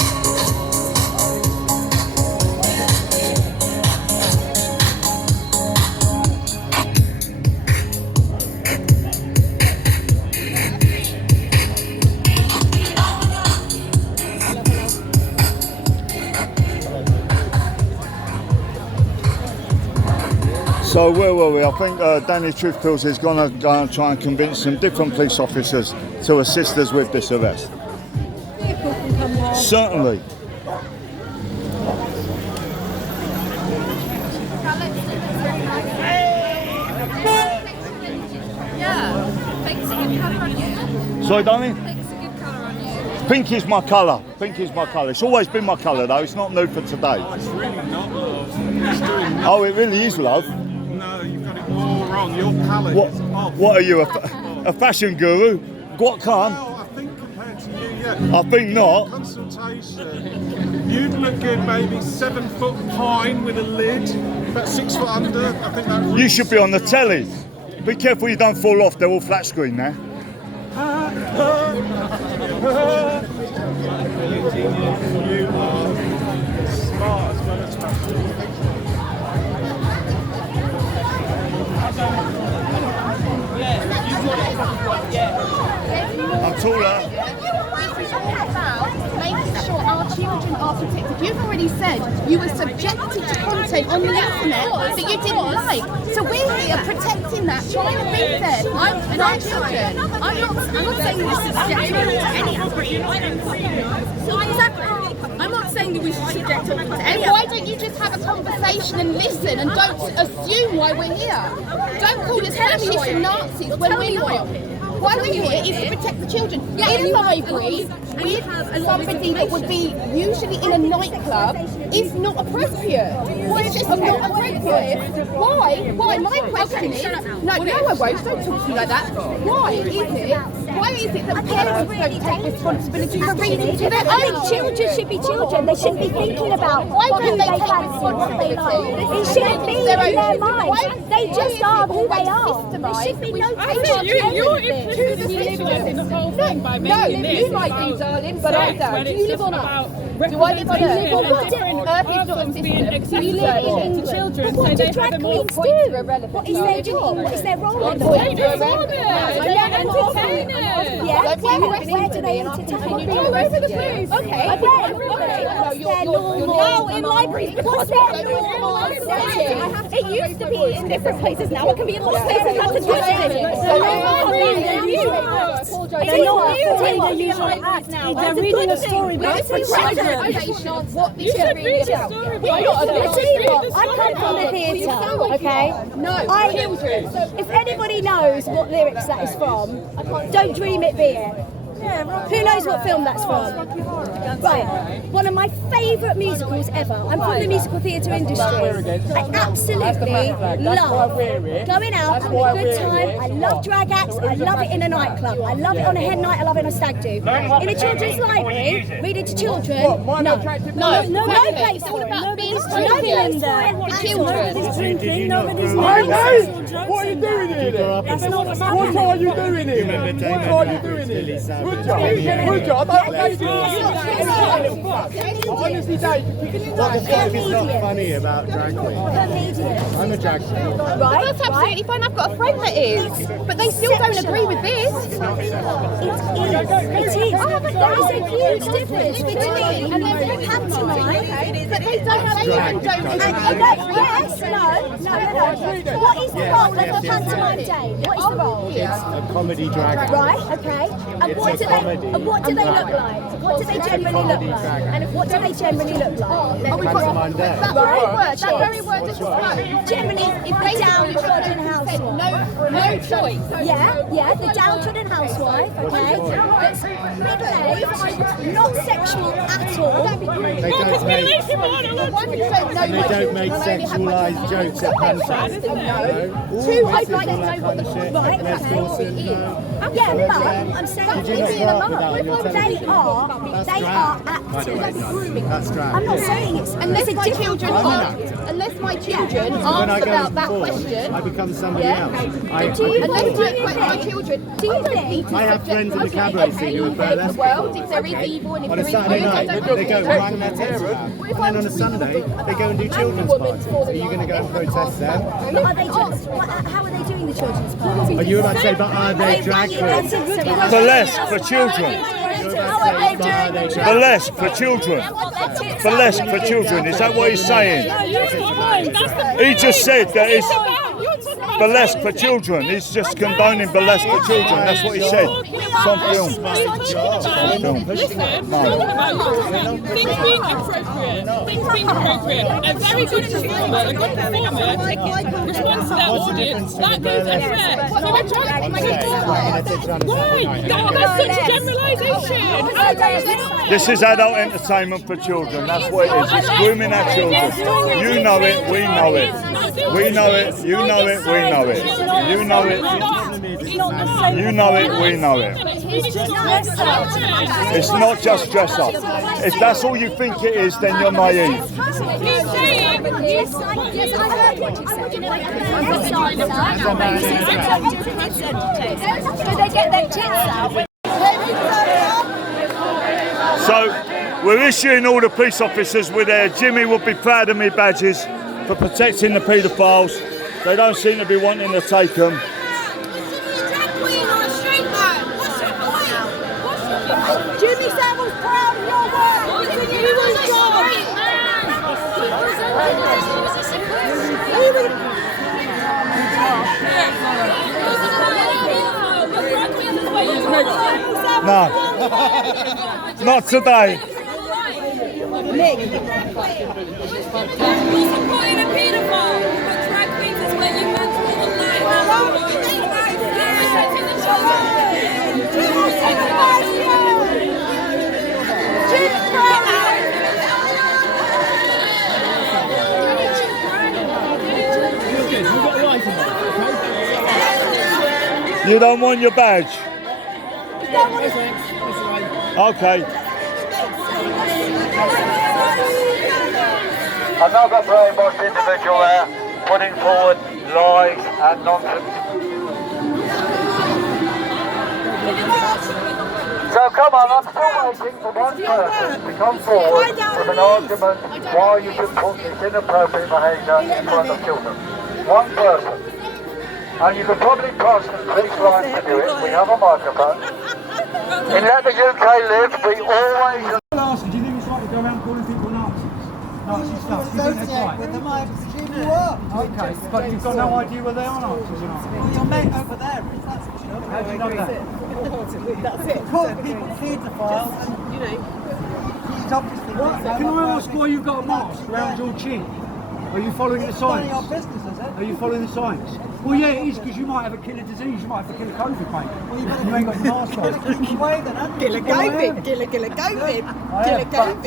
So where were we? I think Danny Truthpills is going to go and try and convince some different police officers to assist us with this arrest. Certainly. Sorry, Danny? Pink is my colour. Pink is my colour. It's always been my colour though. It's not new for today. It's really not love. It's doing nothing. Oh, it really is love. No, you've got it all wrong. Your palette is off. What are you, a fashion guru? What can? Well, I think compared to you, yeah. I think not. Consultation. You'd look good maybe 7 foot pine with a lid, about 6 foot under. I think that. You should be on the telly. Be careful you don't fall off. They're all flat screen now. You are smart as well as fashion. I'm taller. Making sure our children are protected. You've already said you were subjected to content on the internet that you didn't like. So we're here protecting that, trying to be fair. And our children. I'm not saying this is subjected to any exactly. I'm not saying that we should subject to any. Why don't you just have a conversation and listen and don't assume why we're here? Don't call us feminists and Nazis when we're not. Why we're here is to protect the children. In a library with somebody that would be usually in a nightclub is not appropriate. It's just not appropriate. Why? My question is... No, I won't. Don't talk to me like that. Why is it that parents don't take responsibility for reading to their own children? Should be children. They shouldn't be thinking about why don't they take responsibility. It shouldn't be in their mind. They just are who they are. There should be no to the system. The whole thing by making this. You might do, darling, but I don't. Do you live on Earth? Do I live on Earth? Earth is not a system. Do you live in children? What do drag queens do? What is their job? What is their role in the world? They're entertainers. Yeah, where do they entertain? All over the place. Okay. No, in libraries. Because they're normal setting. It used to be in different places. Now it can be in all places. That's a good thing. They're reading a story book for children. You should read a story book. I come from the theatre, okay? No, children. If anybody knows what lyrics that is from, Don't Dream It Be It. Who knows what film that's from? Right, one of my favourite musicals ever. I'm from the musical theatre industry. I absolutely love going out, having a good time. I love drag acts. I love it in a nightclub. I love it on a hen night. I love it on a stag do. In a children's library, reading to children, no place. It's all about being Nobody's fine for children. Nobody's drinking, nobody's What are you doing here? That's not what's What are you doing here? What are you doing here? Good job. Honestly, Dave, what the fuck is not funny about drag queens? I'm a drag queen. Right, that's absolutely fine. I've got a friend that is, but they still don't agree with this. It is. Oh, but there is a huge difference between and then pantomime But they don't Yes, no. What is the role of a pantomime day? What is the role? It's a comedy drag. Right, okay. And what do they look like? What do they generally look like? And what do they generally look like? That very word just Generally, if they downtrodden housewife. no choice. Yeah, the downtrodden housewife, okay? That's middle-aged, not sexual at all. They don't make sexualised jokes at Pantas. Too I'd like to know what the right, yeah, but I'm saying they are actors. That's drag. I'm not saying it's Unless my children ask about that question, I become somebody else. unless my children, I have friends in the cabaret scene who are burlesque. the world, if there is evil and if On a there is Saturday good, I night, don't they go and hang their tents around. And then on a Sunday, they go and do children's parties. Are you going to go and protest them? Are they just, how are they doing the children's party? Are you about to say, but are they drag queens? Burlesque for children. Burlesque for children. Burlesque for children. Is that what he's saying? He just said that it's burlesque for children. He's just condoning burlesque for children. That's what he said. It's on film. Things being appropriate. A very good performer, responds to that audience. That goes everywhere. So we're trying why? That's such a generalisation. This is adult entertainment for children. That's what it is. It's grooming our children. You know it. We know it. We know it. You know it. We know it. You know it. You know it. We know it. It's not just dress up. If that's all you think it is, then you're naive. Yes, I heard what you said. So they get their tits out. So we're issuing all the police officers with their Jimmy would be proud of me badges for protecting the paedophiles. They don't seem to be wanting to take them. Jimmy Savile's proud of your work. He was a straight man. No, not today. Nick. You're supporting a paedophile, but drag queens is where you want to all the light. You don't want your badge? Okay. Another brainwashed individual there, putting forward lies and nonsense. So come on, I'm still waiting for one person to come forward with an argument why you should put this inappropriate behaviour in front of children. One person. And you could probably cross the 6 lines to do it. We have a microphone. In Let the UK Live, we always... Do you think it's right to go around calling people Nazis? Nazi stuff? Do you think that's right? With them, I presume you are. Okay, but you've got no idea where they are Nazis or not? Well, your mate over there, that's what you know. How do you know that? That's it. Calling people paedophiles and, you know, he's obviously... Can I ask why you've got a mask around your chin? Are you following the signs? None of your business, is it? Are you following the signs? Well, yeah, it is, because you might have a killer disease. You might have a killer COVID, mate. Well, you ain't got your mask on. Keep away then, haven't you? Killer COVID. Killer COVID.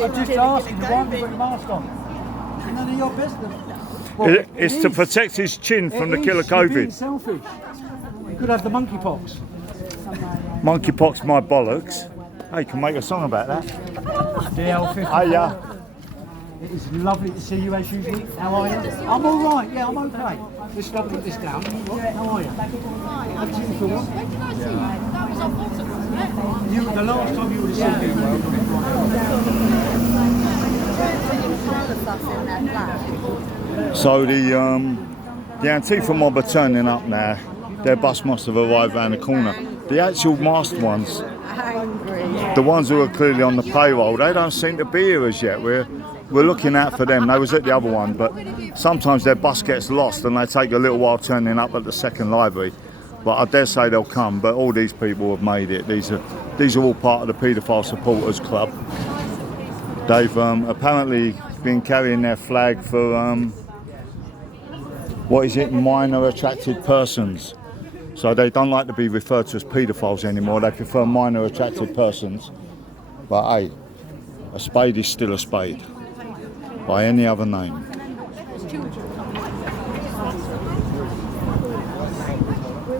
I'm just asking you, why have you got your mask on? None of your business. It's to protect his chin from the killer You're being COVID. selfish. You could have the monkeypox. Monkeypox, my bollocks. Hey, you can make a song about that. DL54. Hey, yeah. It is lovely to see you as usual. How are you? I'm all right. Yeah, I'm okay. Let's stop and put this down. How are you? How did you feel? The last time you would have seen me. So the Antifa mob are turning up now. Their bus must have arrived around the corner. The actual masked ones, the ones who are clearly on the payroll, they don't seem to be here as yet. We're looking out for them. They was at the other one, but sometimes their bus gets lost and they take a little while turning up at the second library. but I dare say they'll come. But all these people have made it. These are all part of the paedophile supporters club. They've apparently been carrying their flag for what is it, minor attracted persons. So they don't like to be referred to as paedophiles anymore. They prefer minor attracted persons. But hey, a spade is still a spade by any other name.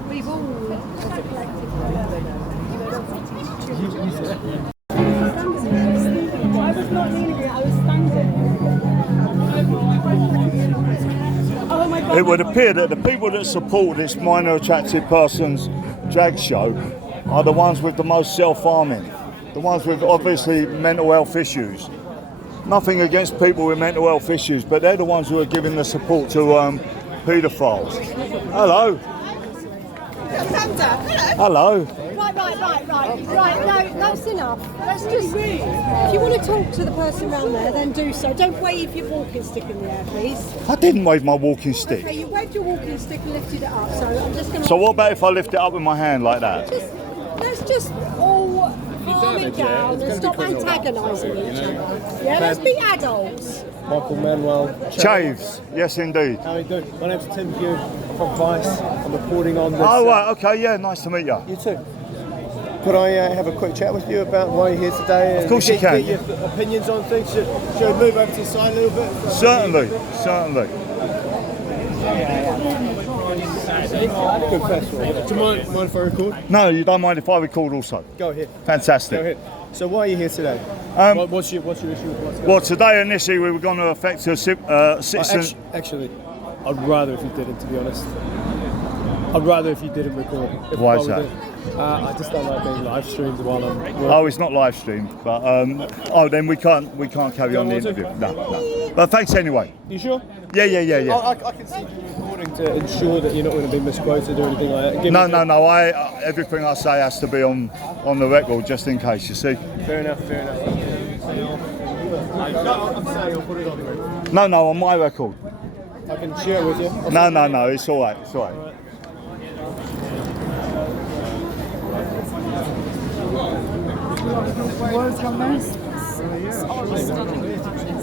We've all, as a collective, I was not leaning it, I was standing. Oh my God. It would appear that the people that support this minor attracted persons drag show are the ones with the most self-harming, the ones with obviously mental health issues. Nothing against people with mental health issues, but they're the ones who are giving the support to paedophiles. Hello. Hello. Right, no, that's enough. Let's just, if you want to talk to the person around there, then do so. Don't wave your walking stick in the air, please. I didn't wave my walking stick. Okay, you waved your walking stick and lifted it up, so I'm just going to... So what about if I lift it up with my hand like that? Let's just all calm it down and stop antagonising each other. Yeah, let's be adults. Michael Manuel Chaves, yes indeed. How are you doing? My name's Tim Pugh. I'm from Vice. I'm reporting on this. Oh right, okay, yeah, nice to meet you. You too. Could I have a quick chat with you about why you're here today? And of course you can. Get your opinions on things. Should we move over to the side a little bit? Certainly, certainly. Good festival. Do you mind if I record? No, you don't mind if I record also? Go ahead. Fantastic. Go ahead. So why are you here today? What's your issue with what's going on? Well, today initially we were going to affect a citizen... Actually, I'd rather if you didn't, to be honest. I'd rather if you didn't record. Why is that? I just don't like being live streamed while I'm working. Oh, it's not live streamed, but then we can't carry on the interview. No. But thanks anyway. You sure? Yeah. I can see you recording to ensure that you're not going to be misquoted or anything like that. No. Everything I say has to be on the record, just in case. You see. Fair enough. I'm saying I'll put it on the record. No, on my record. I can share it with you. No, it's all right.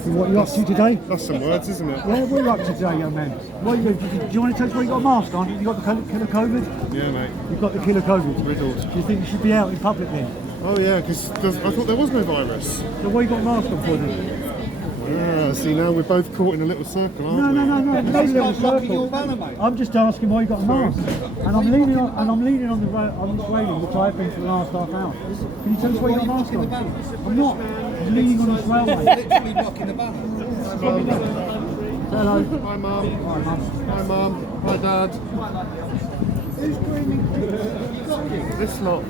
What are you up to today? That's some words, isn't it? Yeah, we're up to today, young man. Do you want to tell us why you got a mask on? You got the killer COVID? Yeah, mate. You've got the killer COVID? Riddled. Do you think you should be out in public then? Oh yeah, because I thought there was no virus. So why you got a mask on for then? Yeah, see now we're both caught in a little circle, aren't we? No little circle. I'm just asking why you got a mask. And I'm leaning on this railing, which I've been for the last half hour. Can you tell us why you got a mask on? I'm not. I'm leaning on this railway. Literally blocking the banner. Hello. Hi Mum. Hi Mum. Hi Dad. Who's grooming? This lot.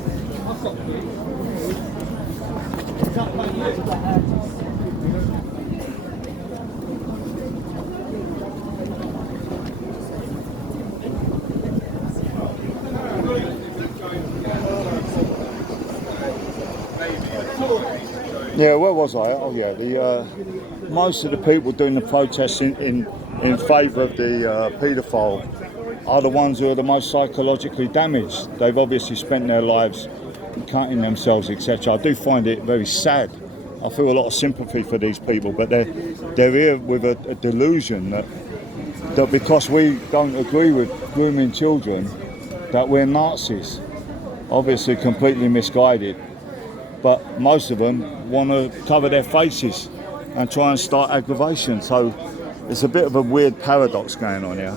Yeah, where was I? Oh yeah, most of the people doing the protests in favour of the paedophile are the ones who are the most psychologically damaged. They've obviously spent their lives cutting themselves, etc. I do find it very sad. I feel a lot of sympathy for these people, but they're here with a delusion that because we don't agree with grooming children, that we're Nazis. Obviously completely misguided. But most of them want to cover their faces and try and start aggravation. So it's a bit of a weird paradox going on here.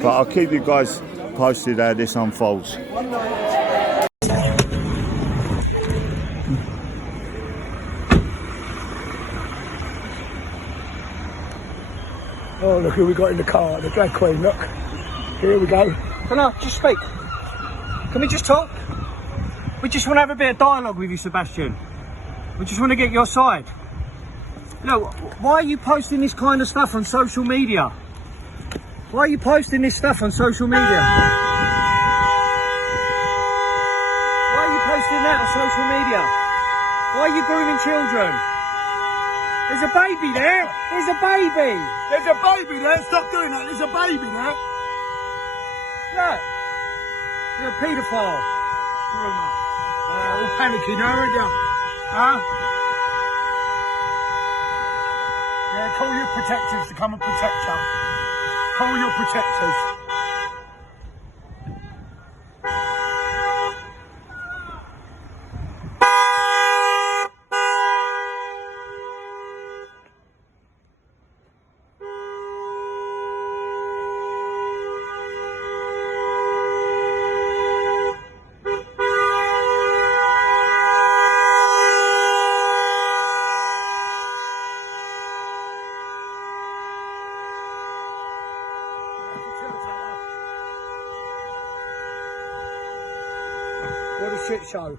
But I'll keep you guys posted how this unfolds. Oh, look who we got in the car, the drag queen, look. Here we go. Can I just speak? Can we just talk? We just want to have a bit of dialogue with you, Sebastian. We just want to get your side. Look, why are you posting this kind of stuff on social media? Why are you posting this stuff on social media? Why are you posting that on social media? Why are you grooming children? There's a baby there. There's a baby. There's a baby there. Stop doing that. There's a baby there. Look. You're a paedophile. All panicky now, aren't you? Huh? Yeah, call your protectors to come and protect you. Call your protectors. What a shit show.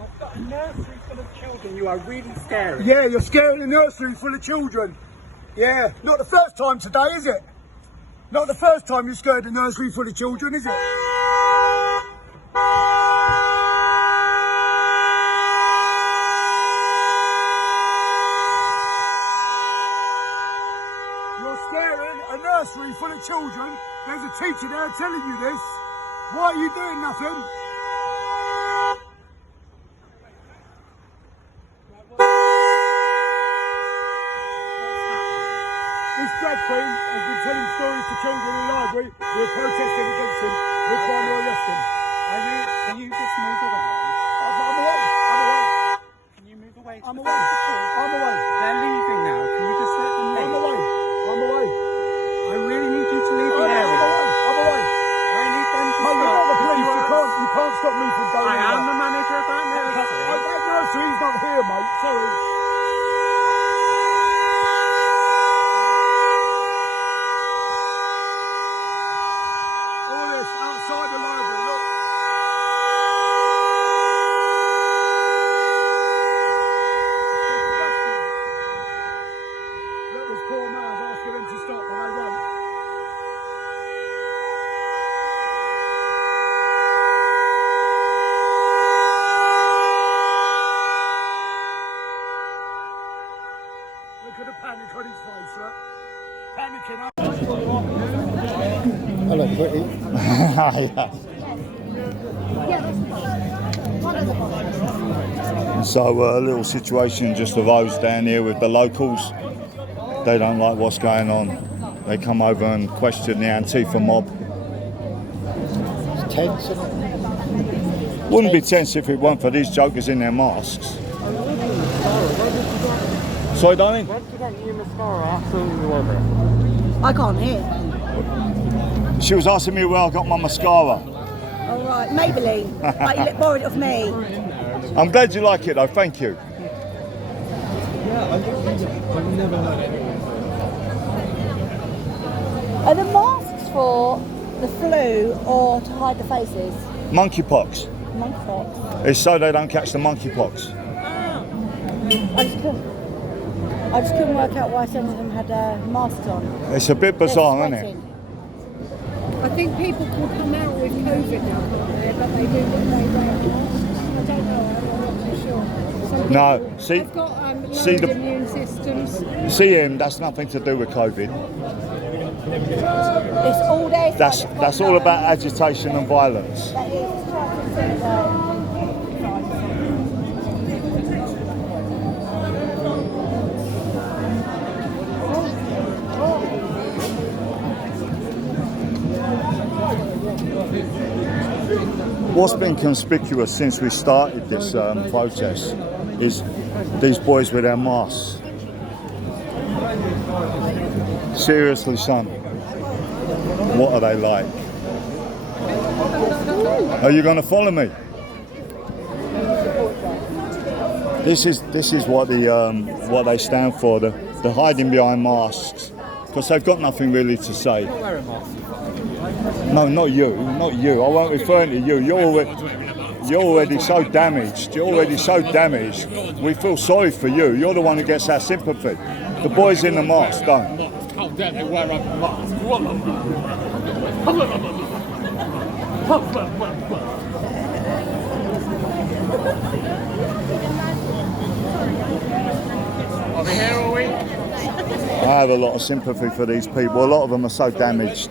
I've got a nursery full of children. You are really scary. Yeah, you're scaring a nursery full of children. Yeah, not the first time today, is it? Not the first time you scared a nursery full of children, is it? You're scaring a nursery full of children. There's a teacher there telling you this. Why are you doing nothing? This drag queen has been telling stories to children in the library who are protesting against him. We're trying to arrest him. Can you just move away? I'm away. I'm away. Can you move away? I'm away. I'm away. They're leaving now. Can we just let them leave? I'm away. I'm away. I really need you to leave the area. I'm away. I'm away. I need them to Mate, you're not the police. You can't stop me from going. I am the manager of that nursery. That nursery's not here, mate. Sorry. All this outside the library. Look. Look, this poor man's asking them to stop, and they won't. Look at the panic on his face, look. Panicking up. Hello, pretty. So a little situation just arose down here with the locals. They don't like what's going on. They come over and question the Antifa mob. It's tense, isn't it? Wouldn't be tense if it weren't for these jokers in their masks. Sorry, darling? Where did you get your mascara? Absolutely love it. I can't hear. She was asking me where I got my mascara. All right, Maybelline. Like, you look borrowed it off me. I'm glad you like it though, thank you. Are the masks for the flu or to hide the faces? Monkeypox. Monkeypox. It's so they don't catch the monkeypox. I just couldn't work out why some of them had masks on. It's a bit bizarre, isn't it? I think people can come out with COVID now, can't they? But they do when they wear masks. I don't know, I'm not too sure. Some No, people see- have got see low the- immune systems. See him, that's nothing to do with COVID. It's all there. That's all about agitation and violence. That is trying to intimidate. What's been conspicuous since we started this protest is these boys with their masks. Seriously, son, what are they like? Are you going to follow me? This is what what they stand for. The hiding behind masks because they've got nothing really to say. No, not you, not you. I won't refer to you. You're already so damaged. You're already so damaged. We feel sorry for you. You're the one who gets our sympathy. The boys in the mask don't. How dare they wear a mask? Are we here, are we? I have a lot of sympathy for these people. A lot of them are so damaged.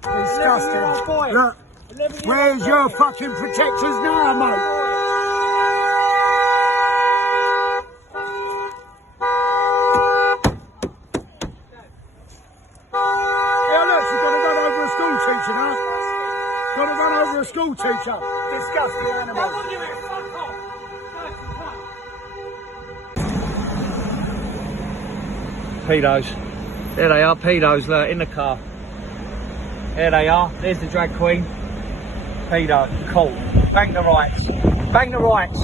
Disgusting. Look, where's your fucking protectors now, mate? Got to run over a school teacher. Disgusting animal. Pedos. There they are, pedos, look, in the car. There they are. There's the drag queen. Pedo. Cool. Bang the rights. Bang the rights.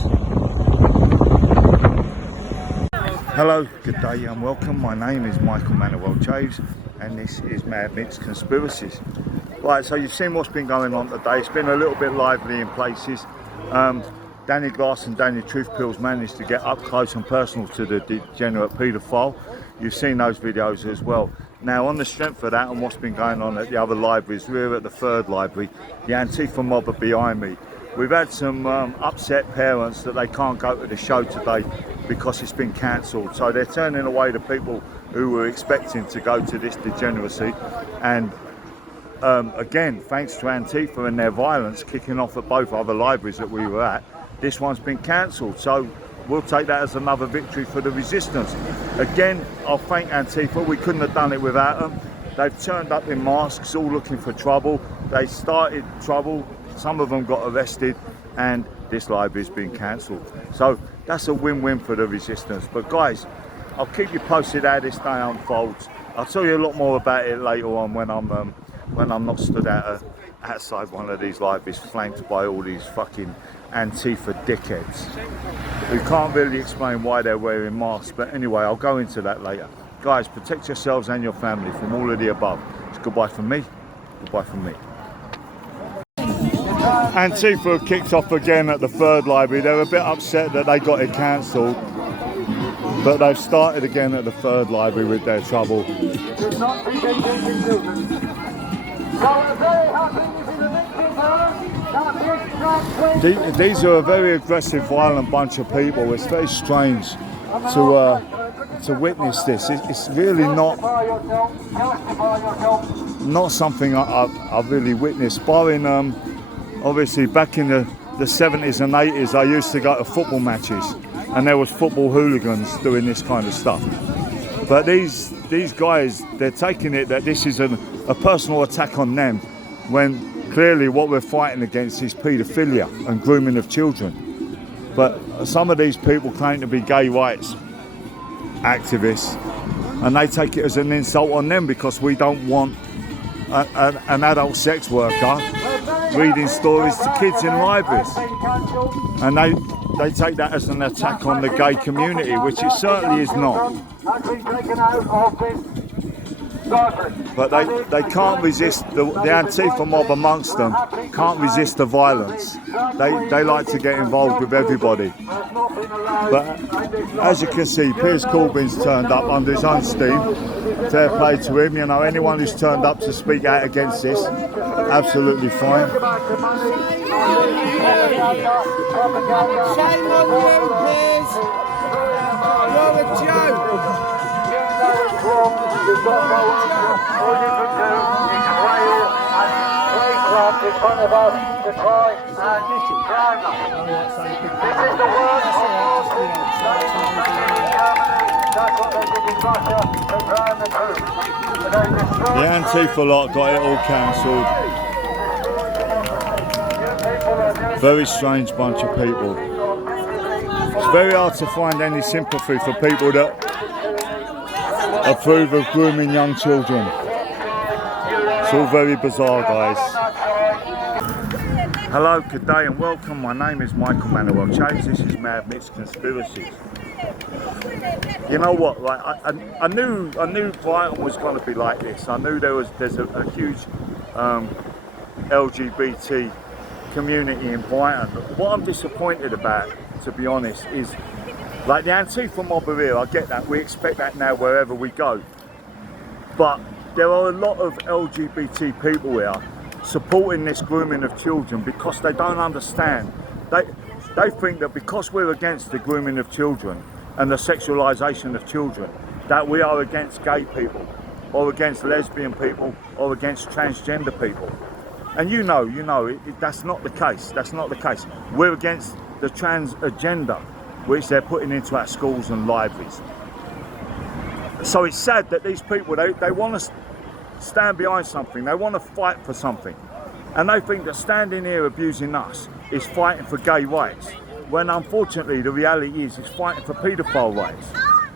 Hello, good day and welcome. My name is Michael Manuel Javes and this is Mad Mix Conspiracies. Right, so you've seen what's been going on today. It's been a little bit lively in places. Danny Glass and Danny Truthpills managed to get up close and personal to the degenerate paedophile. You've seen those videos as well. Now, on the strength of that and what's been going on at the other libraries, we're at the third library. The Antifa mob are behind me. We've had some upset parents that they can't go to the show today because it's been cancelled. So they're turning away the people who were expecting to go to this degeneracy. And again, thanks to Antifa and their violence kicking off at both other libraries that we were at, this one's been cancelled. So we'll take that as another victory for the resistance. Again, I'll thank Antifa. We couldn't have done it without them. They've turned up in masks, all looking for trouble. They started trouble. Some of them got arrested and this library's been cancelled. So that's a win-win for the resistance. But guys, I'll keep you posted how this day unfolds. I'll tell you a lot more about it later on when I'm not stood outside one of these libraries flanked by all these fucking Antifa dickheads who can't really explain why they're wearing masks. But anyway, I'll go into that later. Guys, protect yourselves and your family from all of the above. It's goodbye from me. Goodbye from me. Antifa kicked off again at the third library. They're a bit upset that they got it cancelled, but they've started again at the third library with their trouble. These are a very aggressive, violent bunch of people. It's very strange to witness this. It's really not something I've really witnessed. Barring obviously back in the 70s and 80s, I used to go to football matches, and there was football hooligans doing this kind of stuff. But these guys, they're taking it that this is a personal attack on them, when clearly what we're fighting against is paedophilia and grooming of children. But some of these people claim to be gay rights activists, and they take it as an insult on them because we don't want an adult sex worker reading stories to kids in libraries. And they take that as an attack on the gay community, which it certainly is not. But they can't resist, the Antifa mob amongst them can't resist the violence. They like to get involved with everybody. But as you can see, Piers Corbyn's turned up under his own steam. Fair play to him. You know, anyone who's turned up to speak out against this, absolutely fine. Shame on you, Piers. You're a joke. You've got no option. All you can do is wail and wave up in front of us to try and drown us. This is the worst of that's what they did in Russia to drown the troops. The Antifa lot got it all cancelled. Very strange bunch of people. It's very hard to find any sympathy for people that approve of grooming young children. It's all very bizarre, guys. Hello, good day and welcome. My name is Michael Manuel James. This is Mad Mix Conspiracies. You know what? Like I knew Brighton was going to be like this. I knew there's a huge LGBT community in Brighton. What I'm disappointed about, to be honest, is like the Antifa mob are here. I get that. We expect that now wherever we go. But there are a lot of LGBT people here supporting this grooming of children because they don't understand. They think that because we're against the grooming of children and the sexualisation of children, that we are against gay people or against lesbian people or against transgender people. And that's not the case. That's not the case. We're against the trans agenda, which they're putting into our schools and libraries. So it's sad that these people, they want to stand behind something. They want to fight for something. And they think that standing here abusing us is fighting for gay rights, when unfortunately the reality is it's fighting for paedophile rights.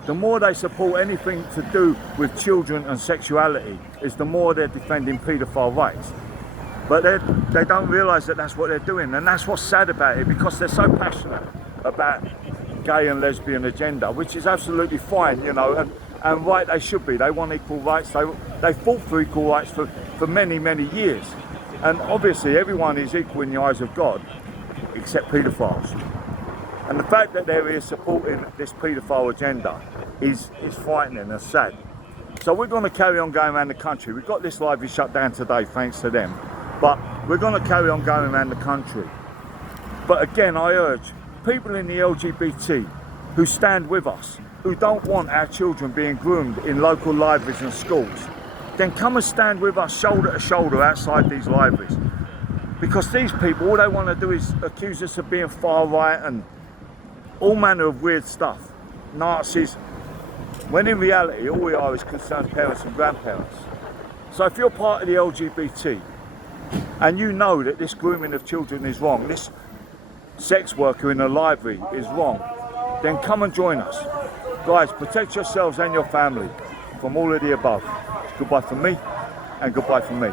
The more they support anything to do with children and sexuality, is the more they're defending paedophile rights. But they don't realise that that's what they're doing, and that's what's sad about it, because they're so passionate about gay and lesbian agenda, which is absolutely fine, you know, and right they should be. They want equal rights. They fought for equal rights for many, many years. And obviously everyone is equal in the eyes of God, except paedophiles. And the fact that they're here supporting this paedophile agenda is frightening and sad. So we're going to carry on going around the country. We've got this library shut down today, thanks to them. But we're going to carry on going around the country. But again, I urge people in the LGBT who stand with us, who don't want our children being groomed in local libraries and schools, then come and stand with us shoulder to shoulder outside these libraries. Because these people, all they want to do is accuse us of being far right and all manner of weird stuff, Nazis, when in reality all we are is concerned parents and grandparents. So if you're part of the LGBT and you know that this grooming of children is wrong, this sex worker in a library is wrong, then come and join us. Guys, protect yourselves and your family from all of the above. Goodbye from me, and goodbye from me.